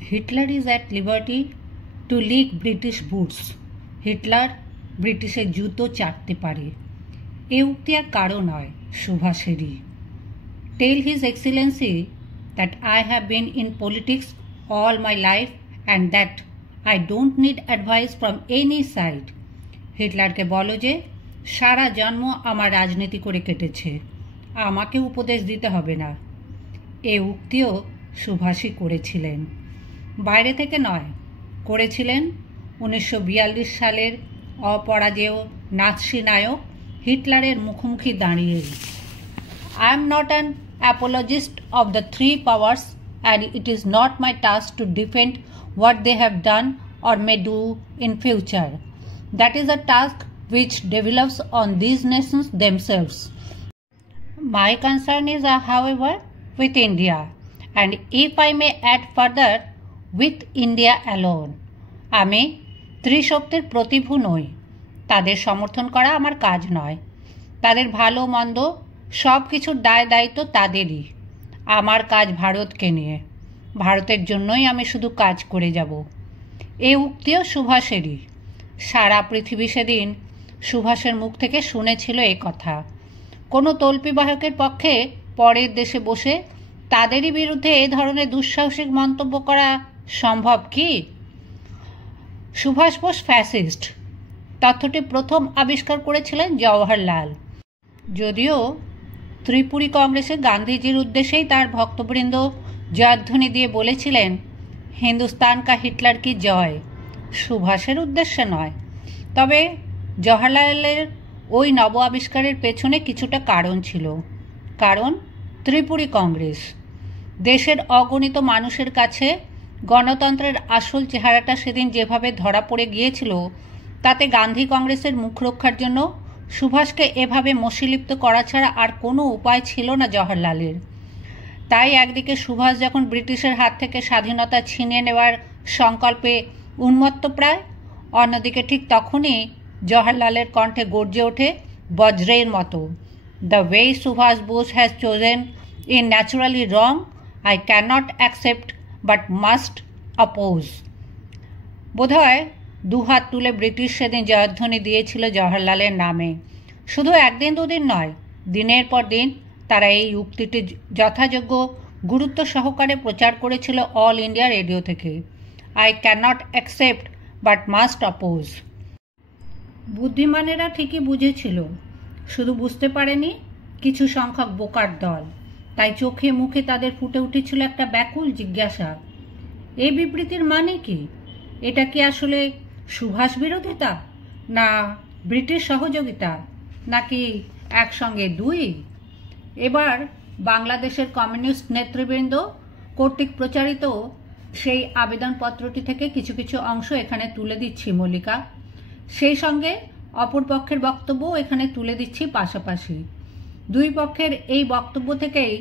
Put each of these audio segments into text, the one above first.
Hitler is at liberty to lick British boots. Hitler ব্রিটিশের জুতো চাটতে পারে। এ উক্তি আর কারো নয়, সুভাষেরই। Tell His Excellency that I have been in politics all my life and that I don't need advice from any side. হিটলারকে বলো যে সারা জন্ম আমার রাজনীতি করে কেটেছে, আমাকে উপদেশ দিতে হবে না। এ উক্তিও সুভাষই করেছিলেন, বাইরে থেকে নয়, করেছিলেন 1942 সালের অপরাজেয় নাৎসি নায়ক হিটলারের মুখোমুখি দাঁড়িয়েই। I am not an apologist of the three powers and it is not my task to defend what they have done or may do in future. That is a task which develops on these nations themselves. My concern is, however, with India, and if I may add further, with India alone. আমি ত্রিশক্তির প্রতিভু নই, তাদের সমর্থন করা আমার কাজ নয়। তাদের ভালো মন্দ সব কিছুর দায় দায়িত্ব তাদেরই। আমার কাজ ভারতকে নিয়ে, ভারতের জন্যই আমি শুধু কাজ করে যাব। এ উক্তিও সুভাষেরই। সারা পৃথিবী সেদিন সুভাষের মুখ থেকে শুনেছিল এ কথা। কোনো তল্পিবাহকের পক্ষে পরের দেশে বসে তাদেরই বিরুদ্ধে এ ধরনের দুঃসাহসিক মন্তব্য করা সম্ভব কি? সুভাষ বোস ফ্যাসিস্ট তথ্যটি প্রথম আবিষ্কার করেছিলেন জওহরলাল। যদিও ত্রিপুরী কংগ্রেসে গান্ধীজির উদ্দেশ্যেই তার ভক্তবৃন্দ জয়ধ্বনি দিয়ে বলেছিলেন হিন্দুস্তান কা হিটলার কি জয়, সুভাষের উদ্দেশ্যে নয়। তবে জওহরলালের ওই নব আবিষ্কারের পেছনে কিছুটা কারণ ছিল। কারণ ত্রিপুরী কংগ্রেস দেশের অগণিত মানুষের কাছে গণতন্ত্রের আসল চেহারাটা সেদিন যেভাবে ধরা পড়ে গিয়েছিল, তাতে গান্ধী কংগ্রেসের মুখ রক্ষার জন্য সুভাষকে এভাবে মসিলিপ্ত করা ছাড়া আর কোনো উপায় ছিল না জওহরলালের। তাই একদিকে সুভাষ যখন ব্রিটিশের হাত থেকে স্বাধীনতা ছিনিয়ে নেওয়ার সংকল্পে উন্মত্ত প্রায়, অন্যদিকে ঠিক তখনই জওহরলালের কণ্ঠে গর্জে ওঠে বজ্রের মতো, the way Subhas Bose has chosen in naturally wrong, I cannot accept but must oppose. বোধহয় দুহাত তুলে ব্রিটিশ সেদিন জয়ধ্বনি দিয়েছিল জওহরলালের নামে। শুধু একদিন দুদিন নয়, দিনের পর দিন তারা এই উক্তিটি যথাযোগ্য গুরুত্ব সহকারে প্রচার করেছিল অল ইন্ডিয়া রেডিও থেকে। I cannot accept but must oppose. বুদ্ধিমানেরা ঠিকই বুঝেছিল, শুধু বুঝতে পারেনি কিছু সংখ্যক বোকার দল। তাই চোখে মুখে তাদের ফুটে উঠেছিল একটা ব্যাকুল জিজ্ঞাসা, এই বিবৃতির মানে কি? এটা কি আসলে সুভাষ বিরোধিতা, না ব্রিটিশ সহযোগিতা, নাকি একসঙ্গে দুই? এবার বাংলাদেশের কমিউনিস্ট নেতৃবৃন্দ কর্তৃক প্রচারিত সেই আবেদনপত্রটি থেকে কিছু কিছু অংশ এখানে তুলে দিচ্ছি মল্লিকা। সেই সঙ্গে অপর পক্ষের বক্তব্যও এখানে তুলে দিচ্ছি পাশাপাশি। দুই পক্ষের এই বক্তব্য থেকেই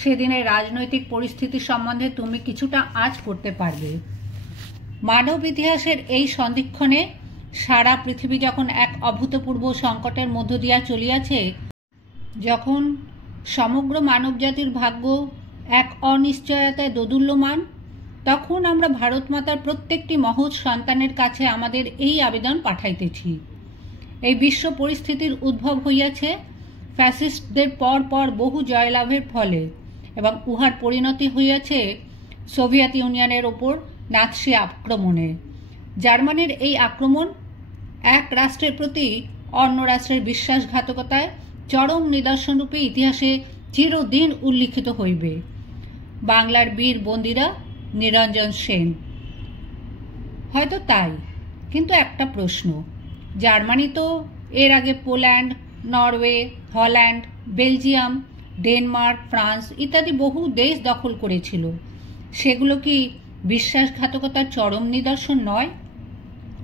সেদিনের রাজনৈতিক পরিস্থিতি সম্বন্ধে তুমি কিছুটা আঁচ করতে পারবে। মানব ইতিহাসের এই সন্ধিক্ষণে সারা পৃথিবী যখন এক অভূতপূর্ব সংকটের মধ্য দিয়া চলিয়াছে, যখন সমগ্র মানবজাতির ভাগ্য এক অনিশ্চয়তায় দোদুল্যমান, তখন আমরা ভারত মাতার প্রত্যেকটি মহৎ সন্তানের কাছে আমাদের এই আবেদন পাঠাইতেছি। এই বিশ্ব পরিস্থিতির উদ্ভব হইয়াছে ফ্যাসিস্টদের পর পর বহু জয়লাভের ফলে, এবং উহার পরিণতি হইয়াছে সোভিয়েত ইউনিয়নের ওপর নাৎসি আক্রমণে। জার্মানির এই আক্রমণ এক রাষ্ট্রের প্রতি অন্য রাষ্ট্রের বিশ্বাসঘাতকতায় চরম নিদর্শনরূপে ইতিহাসে চিরদিন উল্লিখিত হইবে। বাংলার বীর বন্দীরা নিরঞ্জন সেন। হয়তো তাই, কিন্তু একটা প্রশ্ন, জার্মানি তো এর আগে Poland, Norway, Holland, Belgium, Denmark, France ইত্যাদি বহু দেশ দখল করেছিল। সেগুলো কি বিশ্বাসঘাতকতার চরম নিদর্শন নয়?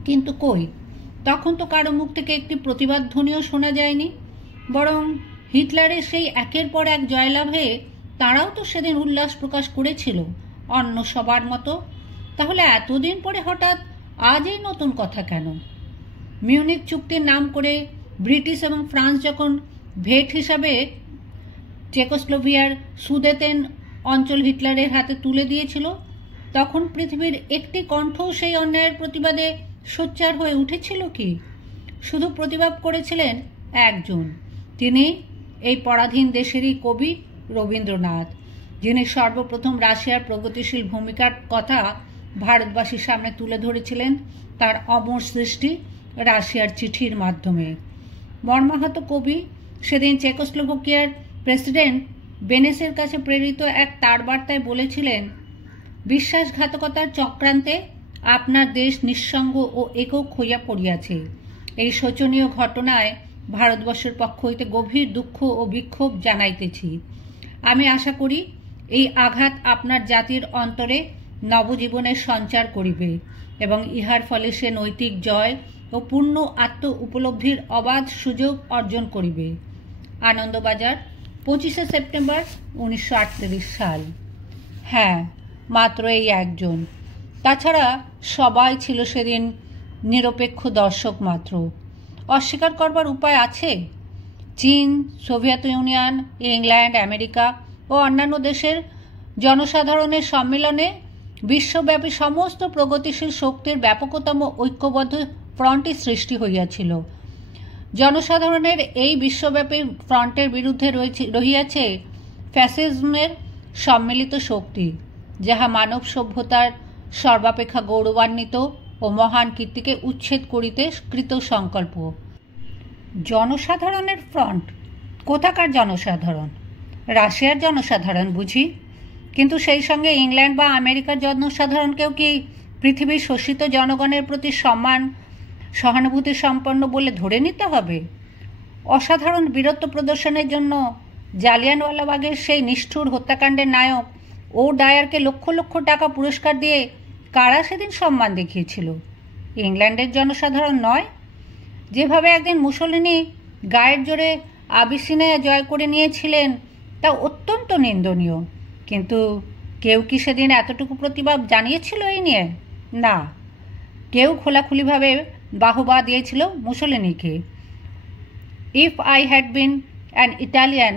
কিন্তু কই, তখন তো কারো মুখ থেকে একটি প্রতিবাদ ধ্বনিও শোনা যায়নি। বরং হিটলারের সেই একের পর এক জয়লাভে তারাও তো সেদিন উল্লাস প্রকাশ করেছিল অন্য সবার মতো। তাহলে এতদিন পরে হঠাৎ আজ এই নতুন কথা কেন? মিউনিক চুক্তির নাম করে ব্রিটিশ এবং ফ্রান্স যখন ভেট হিসাবে চেকোস্লোভিয়ার সুদেতেন অঞ্চল হিটলারের হাতে তুলে দিয়েছিল, তখন পৃথিবীর একটি কণ্ঠও সেই অন্যায়ের প্রতিবাদে সোচ্চার হয়ে উঠেছিল কি? শুধু প্রতিবাদ করেছিলেন একজন, তিনি এই পরাধীন দেশেরই কবি রবীন্দ্রনাথ, যিনি সর্বপ্রথম রাশিয়ার প্রগতিশীল ভূমিকার কথা ভারতবাসীর সামনে তুলে ধরেছিলেন তার অমর সৃষ্টি রাশিয়ার চিঠির মাধ্যমে। মর্মাহত কবি সেদিন চেকোস্লোভাকিয়ার প্রেসিডেন্ট বেনেসের কাছে প্রেরিত এক তার বার্তায় বলেছিলেন, বিশ্বাসঘাতকতার চক্রান্তে আপনার দেশ নিঃসঙ্গ ও একক হইয়া পড়িয়াছে। এই শোচনীয় ঘটনায় ভারতবর্ষের পক্ষ হইতে গভীর দুঃখ ও বিক্ষোভ জানাইতেছি। আমি আশা করি এই আঘাত আপনার জাতির অন্তরে নবজীবনের সঞ্চার করিবে এবং ইহার ফলে সে নৈতিক জয় ও পূর্ণ আত্ম উপলব্ধির অবাধ সুযোগ অর্জন করিবে। আনন্দবাজার, 25শে সেপ্টেম্বর 1938 সাল। হ্যাঁ, মাত্র এই একজন। তাছাড়া সবাই ছিল সেদিন নিরপেক্ষ দর্শক মাত্র। অস্বীকার করবার উপায় আছে? চীন, সোভিয়েত ইউনিয়ন, ইংল্যান্ড, আমেরিকা ও অন্যান্য দেশের জনসাধারণের সম্মেলনে বিশ্বব্যাপী সমস্ত প্রগতিশীল শক্তির ব্যাপকতম ঐক্যবদ্ধ ফ্রন্টই সৃষ্টি হইয়াছিল। জনসাধারণের এই বিশ্বব্যাপী ফ্রন্টের বিরুদ্ধে রহিয়াছে ফ্যাসিজমের সম্মিলিত শক্তি, যাহা মানব সভ্যতার সর্বাপেক্ষা গৌরবান্বিত ও মহান কীর্তিকে উচ্ছেদ করিতে কৃত সংকল্প। জনসাধারণের ফ্রন্ট? কোথাকার জনসাধারণ? রাশিয়ার জনসাধারণ বুঝি? কিন্তু সেই সঙ্গে ইংল্যান্ড বা আমেরিকার জনসাধারণকেও কি পৃথিবীর শোষিত জনগণের প্রতি সম্মান সহানুভূতি সম্পন্ন বলে ধরে নিতে হবে? অসাধারণ বীরত্ব প্রদর্শনের জন্য জালিয়ানওয়ালাবাগের সেই নিষ্ঠুর হত্যাকাণ্ডের নায়ক ও ডায়ারকে লক্ষ লক্ষ টাকা পুরস্কার দিয়ে কারা সেদিন সম্মান দেখিয়েছিল? ইংল্যান্ডের জনসাধারণ নয়? যেভাবে একদিন মুসোলিনি গায়ের জোরে আবিসিনিয়া জয় করে নিয়েছিলেন তা অত্যন্ত নিন্দনীয়। কিন্তু কেউ কি সেদিন এতটুকু প্রতিবাদ জানিয়েছিল এই নিয়ে? না, কেউ খোলাখুলিভাবে বাহবা দিয়েছিল মুসোলিনিকে। If I had been an Italian,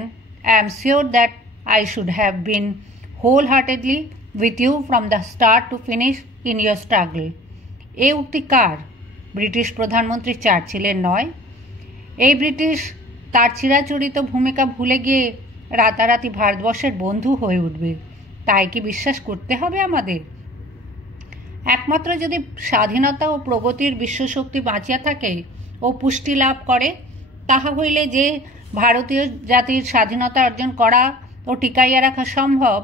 I am sure that I should have been wholeheartedly with you from the start to finish in your struggle. এই উক্তি কার? ব্রিটিশ প্রধানমন্ত্রী চার্চিলের নয়। এই ব্রিটিশ তার চিরাচরিত ভূমিকা ভুলে গিয়ে রাতারাতি ভারতবর্ষের বন্ধু হয়ে উঠবে, তাই কি বিশ্বাস করতে হবে আমাদের? একমাত্র যদি স্বাধীনতা ও প্রগতির বিশ্বশক্তি বাঁচিয়া থাকে ও পুষ্টি লাভ করে, তাহা হইলে যে ভারতীয় জাতির স্বাধীনতা অর্জন করা ও টিকাইয়া রাখা সম্ভব,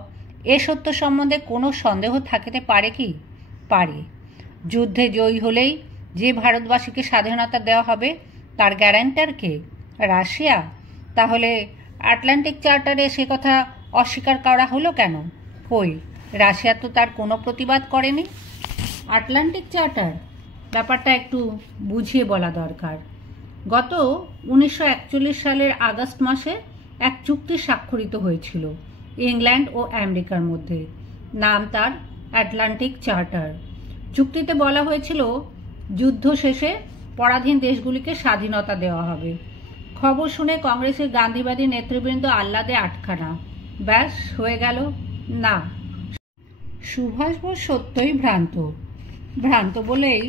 এ সত্য সম্বন্ধে কোনো সন্দেহ থাকিতে পারে কি? পারে। যুদ্ধে জয়ী হলেই যে ভারতবাসীকে স্বাধীনতা দেওয়া হবে তার গ্যারান্টার কে? রাশিয়া? তাহলে আটলান্টিক চার্টারে সে কথা অস্বীকার করা হলো কেন? কই, রাশিয়া তো তার কোনো প্রতিবাদ করেনি। আটলান্টিক চার্টার ব্যাপারটা একটু বুঝিয়ে বলা দরকার। গত 1941 সালের আগস্ট মাসে এক চুক্তি স্বাক্ষরিত হয়েছিল ইংল্যান্ড ও আমেরিকার মধ্যে। নাম তার আটলান্টিক চার্টার। চুক্তিতে বলা হয়েছিল যুদ্ধ শেষে পরাধীন দেশগুলিকে স্বাধীনতা দেওয়া হবে। খবর শুনে কংগ্রেসের গান্ধীবাদী নেতৃবৃন্দ আহ্লাদে আটখানা। ব্যাস হয়ে গেল? না, সুভাষ বোস সত্যই ভ্রান্ত। ভ্রান্ত বলেই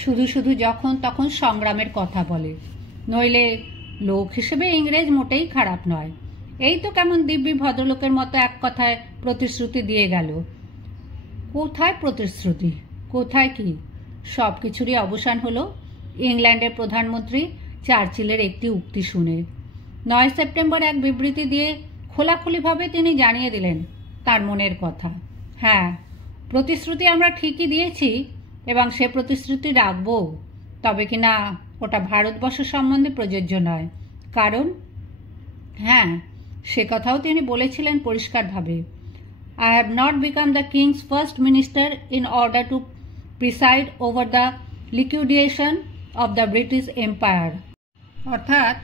শুধু শুধু যখন তখন সংগ্রামের কথা বলে, নইলে লোক হিসেবে ইংরেজ মোটেই খারাপ নয়। এই তো কেমন দিব্যি ভদ্রলোকের মতো এক কথায় প্রতিশ্রুতি দিয়ে গেল। কোথায় প্রতিশ্রুতি, কোথায় কি? সব কিছুরই অবসান হলো ইংল্যান্ডের প্রধানমন্ত্রী চার্চিলের একটি উক্তি শুনে। 9 সেপ্টেম্বর এক বিবৃতি দিয়ে খোলাখুলিভাবে তিনি জানিয়ে দিলেন তার মনের কথা। হ্যাঁ, প্রতিশ্রুতি আমরা ঠিকই দিয়েছি এবং সে প্রতিশ্রুতি রাখবো, তবে কিনা ওটা ভারতবর্ষ সম্বন্ধে প্রযোজ্য নয়। কারণ হ্যাঁ, সে কথাও তিনি বলেছিলেন পরিষ্কারভাবে, I have not become the king's first minister in order to preside over the liquidation of the British Empire। অর্থাৎ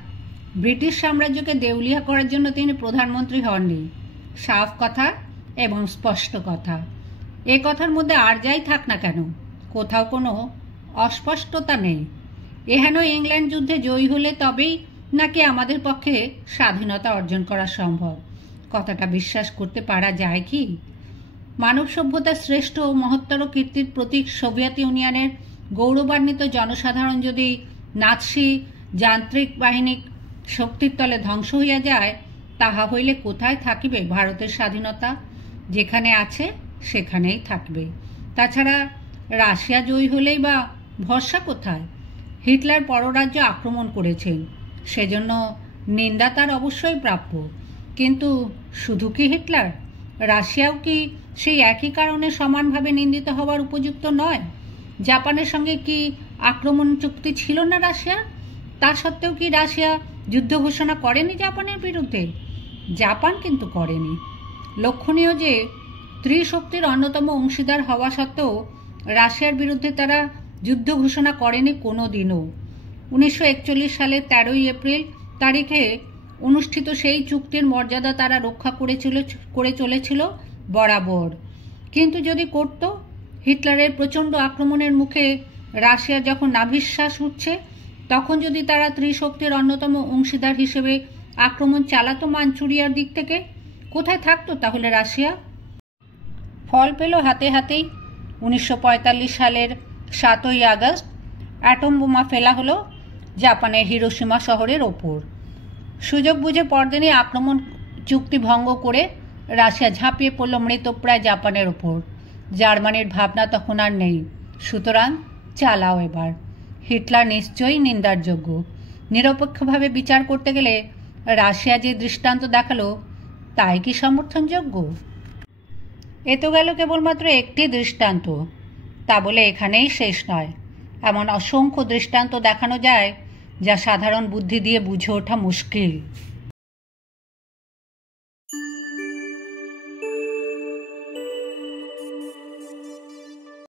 ব্রিটিশ সাম্রাজ্যকে দেউলিয়া করার জন্য তিনি প্রধানমন্ত্রী হননি। সাফ কথা এবং স্পষ্ট কথা। এ কথার মধ্যে আর যাই থাক না কেন, কোথাও কোনো অস্পষ্টতা নেই। এহেন ইংল্যান্ড যুদ্ধে জয়ী হলে তবেই নাকি আমাদের পক্ষে স্বাধীনতা অর্জন করা সম্ভব। কথাটা বিশ্বাস করতে পারা যায় কি? মানব সভ্যতার শ্রেষ্ঠ ও মহত্তর কীর্তির প্রতীক সোভিয়েত ইউনিয়নের গৌরবান্বিত জনসাধারণ যদি নাৎসি যান্ত্রিক বাহিনী শক্তির তলে ধ্বংস হইয়া যায়, তাহা হইলে কোথায় থাকিবে ভারতের স্বাধীনতা? যেখানে আছে সেখানেই থাকবে। তাছাড়া রাশিয়া জয়ী হলেই বা ভরসা কোথায়? হিটলার পররাজ্য আক্রমণ করেছেন, সেজন্য নিন্দা তার অবশ্যই প্রাপ্য। কিন্তু শুধু কি হিটলার? রাশিয়াও কি সেই একই কারণে সমানভাবে নিন্দিত হওয়ার উপযুক্ত নয়? জাপানের সঙ্গে কি আক্রমণ চুক্তি ছিল না রাশিয়ার? তা সত্ত্বেও কি রাশিয়া যুদ্ধ ঘোষণা করেনি জাপানের বিরুদ্ধে? জাপান কিন্তু করেনি। লক্ষণীয় যে ত্রিশক্তির অন্যতম অংশীদার হওয়া সত্ত্বেও রাশিয়ার বিরুদ্ধে তারা যুদ্ধ ঘোষণা করেনি কোনো দিনও। 1941 সালের 13 এপ্রিল তারিখে অনুষ্ঠিত সেই চুক্তির মর্যাদা তারা রক্ষা করে চলেছিল বরাবর। কিন্তু যদি করত, হিটলারের প্রচণ্ড আক্রমণের মুখে রাশিয়ার যখন নাভিশ্বাস উঠছে, তখন যদি তারা ত্রিশক্তির অন্যতম অংশীদার হিসেবে আক্রমণ চালাতো মাঞ্চুরিয়ার দিক থেকে, কোথায় থাকতো তাহলে রাশিয়া? ফল পেল হাতে হাতেই। 1945 সালের 7ই আগস্ট অ্যাটম বোমা ফেলা হলো জাপানের হিরোশিমা শহরের ওপর। সুযোগ বুঝে পরদিনই আক্রমণ চুক্তি ভঙ্গ করে রাশিয়া ঝাঁপিয়ে পড়ল মৃতপ্রায় জাপানের ওপর। জার্মানির ভাবনা তখন আর নেই, সুতরাং চালাও এবার। হিটলার নিশ্চয়ই নিন্দার যোগ্য। নিরপেক্ষভাবে বিচার করতে গেলে রাশিয়া যে দৃষ্টান্ত দেখালো, তাই কি সমর্থনযোগ্য? এ তো গেল কেবলমাত্র একটি দৃষ্টান্ত। তা বলে এখানেই শেষ নয়। এমন অসংখ্য দৃষ্টান্ত দেখানো যায় যা সাধারণ বুদ্ধি দিয়ে বুঝে ওঠা মুশকিল।